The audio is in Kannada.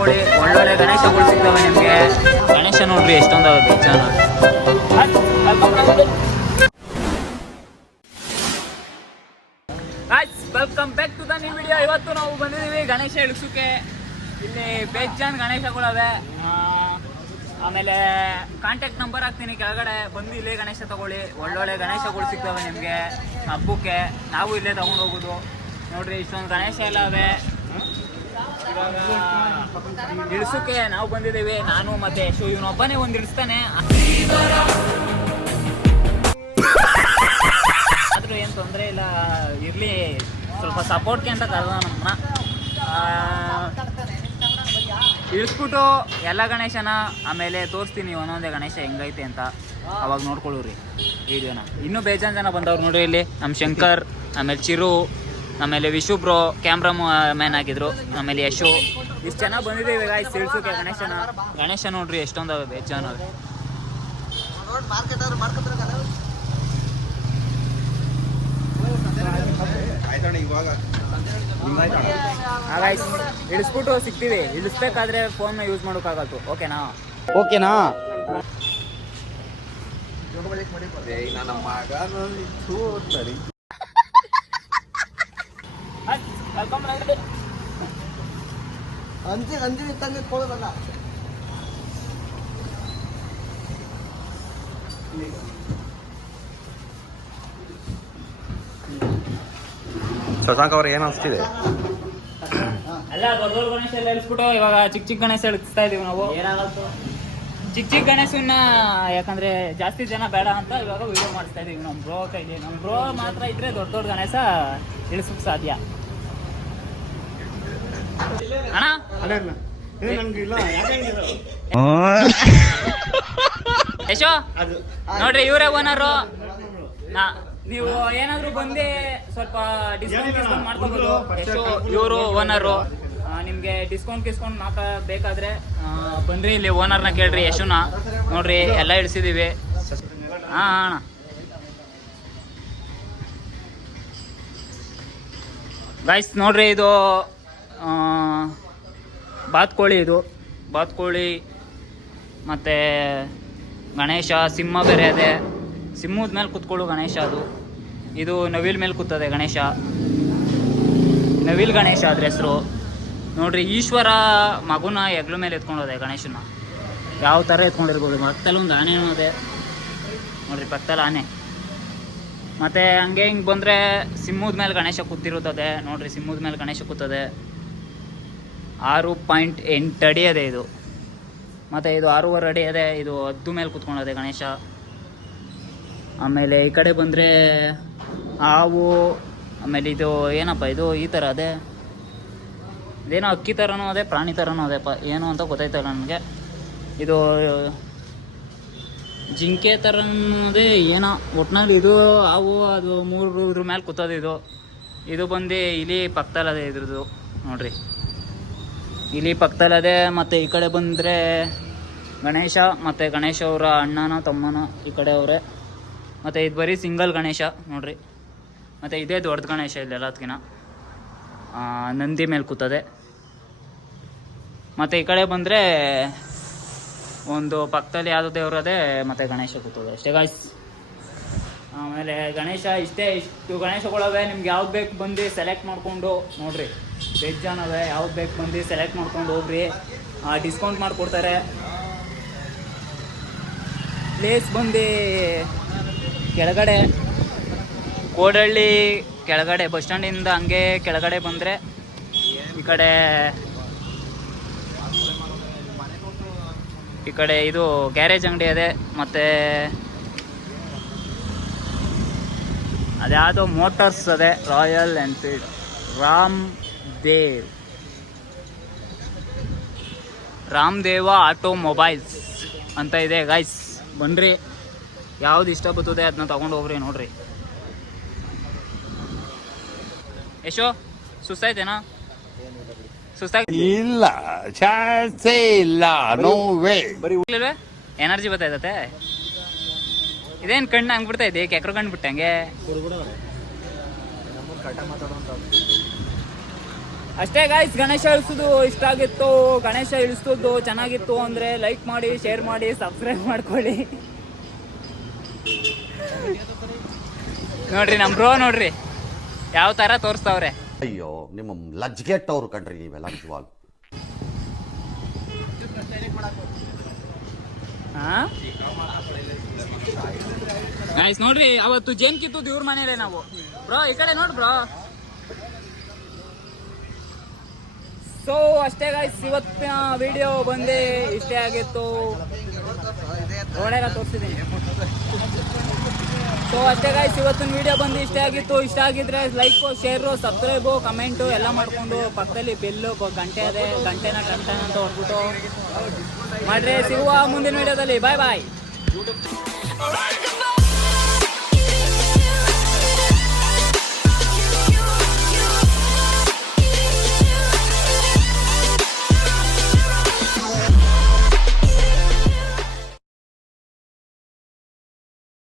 ತಗೊಳ್ಳಿ. ಒಳ್ಳೊಳ್ಳೆ ಗಣೇಶಗಳು ಸಿಗ್ತವೆ ನಿಮಗೆ. ಗಣೇಶ ನೋಡ್ರಿ ಎಷ್ಟೊಂದವೆ ಬೇಜಾನ welcome back to the new video ಇವತ್ತು ನಾವು ಬಂದಿದ್ದೀವಿ ಗಣೇಶ ಇಳಿಸೋಕೆ. ಇಲ್ಲಿ ಬೇಜಾನ್ ಗಣೇಶಗಳವೆ. ಆಮೇಲೆ ಕಾಂಟ್ಯಾಕ್ಟ್ ನಂಬರ್ ಹಾಕ್ತೀನಿ ಕೆಳಗಡೆ. ಬಂದು ಇಲ್ಲೇ ಗಣೇಶ ತಗೊಳ್ಳಿ. ಒಳ್ಳೊಳ್ಳೆ ಗಣೇಶಗಳು ಸಿಗ್ತವೆ ನಿಮಗೆ. ಹಬ್ಬಕ್ಕೆ. ನಾವು ಇಲ್ಲೇ ತಗೊಂಡು ಹೋಗೋದು. ನೋಡ್ರಿ, ಇಷ್ಟೊಂದು ಗಣೇಶ ಎಲ್ಲ ಅವೆ. ಇಳಿಸೋಕೆ ನಾವು ಬಂದಿದ್ದೇವೆ. ನಾನು ಮತ್ತೆ ಯಶು ಇವನೊಬ್ಬನೇ ಒಂದು ಇಳಿಸ್ತಾನೆ ಆದ್ರೂ ಏನು ತೊಂದರೆ ಇಲ್ಲ. ಇರ್ಲಿ. ಸ್ವಲ್ಪ ಸಪೋರ್ಟ್ಗೆ ಅಂತ ಕರೆದ ನಮ್ಮನ್ನ. ಇಳಿಸ್ಬಿಟ್ಟು ಎಲ್ಲ ಗಣೇಶನ ಆಮೇಲೆ ತೋರಿಸ್ತೀನಿ ಒಂದೊಂದೇ ಗಣೇಶ ಹೆಂಗೈತೆ ಅಂತ. ಅವಾಗ ನೋಡ್ಕೊಳ್ಳ್ರಿ ವಿಡಿಯೋನ ಇನ್ನೂ ಬೇಜಾನ್ ಜನ ಬಂದವ್ರು ನೋಡ್ರಿ ಇಲ್ಲಿ. ನಮ್ಮ ಶಂಕರ್, ಆಮೇಲೆ ಚಿರು ಆಮೇಲೆ ವಿಶು ಬ್ರೋ ಕ್ಯಾಮ್ರಾ ಮ್ಯಾನ್ ಆಗಿದ್ರು. ಆಮೇಲೆ ಯಶು. ಇಷ್ಟು ಚೆನ್ನಾಗಿ ಬಂದಿದೆ ಇವಾಗ ಇಳಿಸೋಕೆ ಗಣೇಶನ. ಗಣೇಶ ನೋಡ್ರಿ ಎಷ್ಟೊಂದು ಇವಾಗ ಗಾಯ್ಸ್ ಇಳಿಸ್ಬಿಟ್ಟು ಸಿಗ್ತೀವಿ. ಇಳಿಸ್ಬೇಕಾದ್ರೆ ಫೋನ್ನ ಯೂಸ್ ಮಾಡೋಕ್ಕಾಗತ್ತು ಓಕೆನಾ ಓಕೆನಾ ನನ್ನ ಮಗ ಅಂಜಿ ಅಂಜಿ ತಂದಿ ಕೊಡೋದಲ್ಲ ಶಶಾಂಕ್ ಅವ್ರ ಏನ್ ಅನ್ಸ್ತಿದೆ? ಅಲ್ಲ ದೊಡ್ಡ ದೊಡ್ಡ ಗಣೇಶ ಎಲ್ಲ ಇಳಿಸ್ಬಿಟ್ಟು ಇವಾಗ ಚಿಕ್ಕ ಚಿಕ್ಕ ಗಣೇಶ ಇಳಿಸ್ತಾ ಇದೀವಿ ನಾವು. ಚಿಕ್ಕ ಚಿಕ್ಕ ಗಣೇಶನ್ನ ಯಾಕಂದ್ರೆ ಜಾಸ್ತಿ ಜನ ಬೇಡ ಅಂತ ಇವಾಗ ವಿಡಿಯೋ ಮಾಡಿಸ್ತಾ ಇದೀವಿ. ನಮ್ಮ ಬ್ರೋ ಕೈಲಿ ನಮ್ಮ ಬ್ರೋ ಮಾತ್ರ ಇದ್ರೆ ದೊಡ್ಡ ದೊಡ್ಡ ಗಣೇಶ ಇಳಿಸೋಕೆ ಸಾಧ್ಯ. ಅಣ್ಣ? ಯಶೋ ನೋಡ್ರಿ ಇವರೇ ಓನರು ನೀವು ಏನಾದ್ರು ಬಂದೆ ಸ್ವಲ್ಪ ಡಿಸ್ಕೌಂಟ್ ಡಿಸ್ಕೌಂಟ್ ಮಾಡ್ಕೋಬಹುದು ಯಶೋ ಇವರು ಓನರು ನಿಮ್ಗೆ ಡಿಸ್ಕೌಂಟ್ ಕಿಸ್ಕೊಂಡ್ ಮಾಕ ಬೇಕಾದ್ರೆ ಬಂದ್ರಿ ಬನ್ರಿ ಇಲ್ಲಿ ಓನರ್ನ ಕೇಳ್ರಿ ಯಶುನ. ನೋಡ್ರಿ ಎಲ್ಲ ಇಳಿಸಿದೀವಿ. ಹಾ ಅಣ್ಣ. ಗಾಯ್ಸ್ ನೋಡ್ರಿ ಇದು ಬಾತ್ಕೋಳಿ ಇದು. ಬಾತ್ಕೋಳಿ ಮತ್ತು ಗಣೇಶ, ಸಿಂಹ ಬೇರೆ ಇದೆ. ಸಿಂಹದ ಮೇಲೆ ಕೂತ್ಕೊಳ್ಳು ಗಣೇಶ ಅದು. ಇದು ನವಿಲ್ ಮೇಲೆ ಕೂತದೆ ಗಣೇಶ. ನವಿಲ್ ಗಣೇಶ ಅದ್ರ ಹೆಸರು. ನೋಡ್ರಿ, ಈಶ್ವರ ಮಗುನ ಹೆಗ್ಲ ಮೇಲೆ ಎತ್ಕೊಂಡೋದೆ ಗಣೇಶನ. ಯಾವ ಥರ ಎತ್ಕೊಂಡಿರ್ಬೋದು ಪಕ್ಕದಲ್ಲಿ ಒಂದು ಆನೆನೂ ಇದೆ ನೋಡ್ರಿ ಪಕ್ಕದಲ್ಲಿ ಆನೆ. ಮತ್ತು ಹಂಗೆ ಹಿಂಗೆ ಬಂದರೆ ಸಿಂಹದ ಮೇಲೆ ಗಣೇಶ ಕೂತಿರುತ್ತದೆ ನೋಡ್ರಿ, ಸಿಂಹದ ಮೇಲೆ ಗಣೇಶ ಕೂತದೆ. ಆರು ಪಾಯಿಂಟ್ ಎಂಟು ಅಡಿ ಅದೇ ಇದು. ಮತ್ತು ಇದು ಆರೂವರೆ ಅಡಿ ಅದೇ ಇದು ಹದ್ದು ಮೇಲೆ ಕುತ್ಕೊಂಡದೆ ಗಣೇಶ. ಆಮೇಲೆ ಈ ಕಡೆ ಬಂದರೆ ಹಾವು, ಆಮೇಲೆ ಇದು ಏನಪ್ಪ, ಇದು ಈ ಥರ ಅದೇ. ಇದೇನೋ ಅಕ್ಕಿ ಥರನೂ ಅದೇ, ಪ್ರಾಣಿ ಥರನೂ ಅದೇಪ್ಪ ಏನು ಅಂತ ಗೊತ್ತಾಯ್ತಲ್ಲ ನನಗೆ. ಇದು ಜಿಂಕೆ ಥರದೇ ಏನೋ, ಒಟ್ನಲ್ಲಿ ಇದು ಹಾವು, ಅದು ಮೂರು ಇದ್ರ ಮೇಲೆ ಕೂತೋದು ಇದು. ಇದು ಬಂದು ಇಲಿ ಪಕ್ಕದಲ್ಲದೆ ಇದ್ರದ್ದು, ನೋಡ್ರಿ. ಇಲ್ಲಿ ಪಕ್ಕದಲ್ಲಿ ಅದೇ ಮತ್ತು ಈ ಕಡೆ ಬಂದರೆ ಗಣೇಶ, ಮತ್ತು ಗಣೇಶ ಅವರ ಅಣ್ಣನ, ತಮ್ಮನ ಈ ಕಡೆ ಅವರೇ. ಮತ್ತು ಇದು ಬರೀ ಸಿಂಗಲ್ ಗಣೇಶ, ನೋಡ್ರಿ. ಮತ್ತು ಇದೇ ದೊಡ್ಡ ಗಣೇಶ ಇಲ್ಲಿ ಎಲ್ಲದಕ್ಕಿನ ನಂದಿ ಮೇಲೆ ಕೂತದೆ. ಮತ್ತು ಈ ಕಡೆ ಬಂದರೆ ಒಂದು ಪಕ್ಕದಲ್ಲಿ ಯಾವುದೋ ದೇವರದೇ ಮತ್ತು ಗಣೇಶ ಕೂತದೆ ಅಷ್ಟೇ ಗಾಯ್ಸ್ ಆಮೇಲೆ ಗಣೇಶ ಇಷ್ಟೇ, ಇಷ್ಟು ಗಣೇಶಗಳವೆ, ನಿಮ್ಗೆ ಯಾವ್ದು ಬೇಕು ಬಂದು ಸೆಲೆಕ್ಟ್ ಮಾಡಿಕೊಂಡು ನೋಡ್ರಿ. ಅವೆ ಯಾವ್ದು ಬೇಕು ಬಂದು ಸೆಲೆಕ್ಟ್ ಮಾಡ್ಕೊಂಡು ಹೋಗ್ರಿ. ಡಿಸ್ಕೌಂಟ್ ಮಾಡಿಕೊಡ್ತಾರೆ. ಪ್ಲೇಸ್ ಬಂದು ಕೆಳಗಡೆ. ಕೋಡಹಳ್ಳಿ ಕೆಳಗಡೆ, ಬಸ್ ಸ್ಟ್ಯಾಂಡಿಂದ ಹಂಗೆ ಕೆಳಗಡೆ ಬಂದರೆ ಈ ಕಡೆ ಈ ಕಡೆ ಇದು ಗ್ಯಾರೇಜ್ ಅಂಗಡಿ ಇದೆ ಮತ್ತು ಅದ್ಯಾವುದೋ ಮೋಟರ್ಸ್ ಅದೇ Royal Enfield Ram Dev. Ramadeva automobiles ಅಂತ ಇದೆ ಗೈಸ್ ಬನ್ರಿ. ಯಾವ್ದು ಇಷ್ಟ ಬರ್ತದೆ ಅದನ್ನ ತಗೊಂಡು ಹೋಗ್ರಿ ನೋಡ್ರಿ. ಯಶೋ ಸುಸ್ತಾಯ್ತೇನಾ? ಸುಸ್ತಾಗಿ ಇಲ್ಲ ಚಾನ್ಸೇ ಇಲ್ಲ ನೋ ವೇ ಎನರ್ಜಿ ಎನರ್ಜಿ ಬರ್ತೈತೆ ಇದೇನು ಕಣ್ಣು ಹಂಗೆ ಬಿಡ್ತಾ ಇದೆ? ಕೆಕ್ರ ಕಣ್ಣು ಬಿಟ್ಟಂಗೆ. ಅಷ್ಟೇ ಗಾಯ್ಸ್ ಗಣೇಶ ಇಳಿಸೋದು ಇಷ್ಟ ಆಗಿತ್ತು. ಗಣೇಶ ಇಳಿಸೋದು ಚೆನ್ನಾಗಿತ್ತು ಅಂದ್ರೆ ಲೈಕ್ ಮಾಡಿ ಶೇರ್ ಮಾಡಿ ಸಬ್ಸ್ಕ್ರೈಬ್ ಮಾಡ್ಕೊಳ್ಳಿ. ನೋಡ್ರಿ ನಮ್ ಬ್ರೋ ನೋಡ್ರಿ ಯಾವ ತರ ತೋರಿಸ್ತಾವ್ರೆ? ಅಯ್ಯೋ ನಿಮ್ಮ ಲಜ್ಗೆಟ್ಟವ್ರು ಕಣ್ರಿ ನೀವೆಲ್ಲ ನಿಜವಾಗ ಗಾಯ್ಸ್ ನೋಡ್ರಿ ಅವತ್ತು ಜೇನ್ ಕಿತ್ತು ಇವ್ರ ಮನೇಲೆ ನಾವು. ಬ್ರೋ ಈ ಕಡೆ ನೋಡ್ ಬ್ರೋ ಸೊ ಅಷ್ಟೇ ಗಾಯ್ಸ್ ಇವತ್ತಿನ ವಿಡಿಯೋ ಬಂದೆ ಇಷ್ಟೇ ಆಗಿತ್ತು. ತೋರಿಸಿದ್ದೀನಿ ಸೊ ಅಷ್ಟೇ ಗಾಯ್ಸ್ ಇವತ್ತಿನ ವಿಡಿಯೋ ಬಂದು ಇಷ್ಟೇ ಆಗಿತ್ತು. ಇಷ್ಟ ಆಗಿದ್ರೆ ಲೈಕು ಶೇರು ಸಬ್ಸ್ಕ್ರೈಬು ಕಮೆಂಟು ಎಲ್ಲ ಮಾಡ್ಕೊಂಡು ಪಕ್ಕದಲ್ಲಿ ಬೆಲ್ಲು ಗಂಟೆ ಅದೇ, ಗಂಟೆನ ಗಂಟೆ ಅಂತ ಹೊಡ್ಬಿಟ್ಟು ಮಾಡ್ರಿ. ಸಿಗುವ ಮುಂದಿನ ವಿಡಿಯೋದಲ್ಲಿ ಬಾಯ್ ಬಾಯ್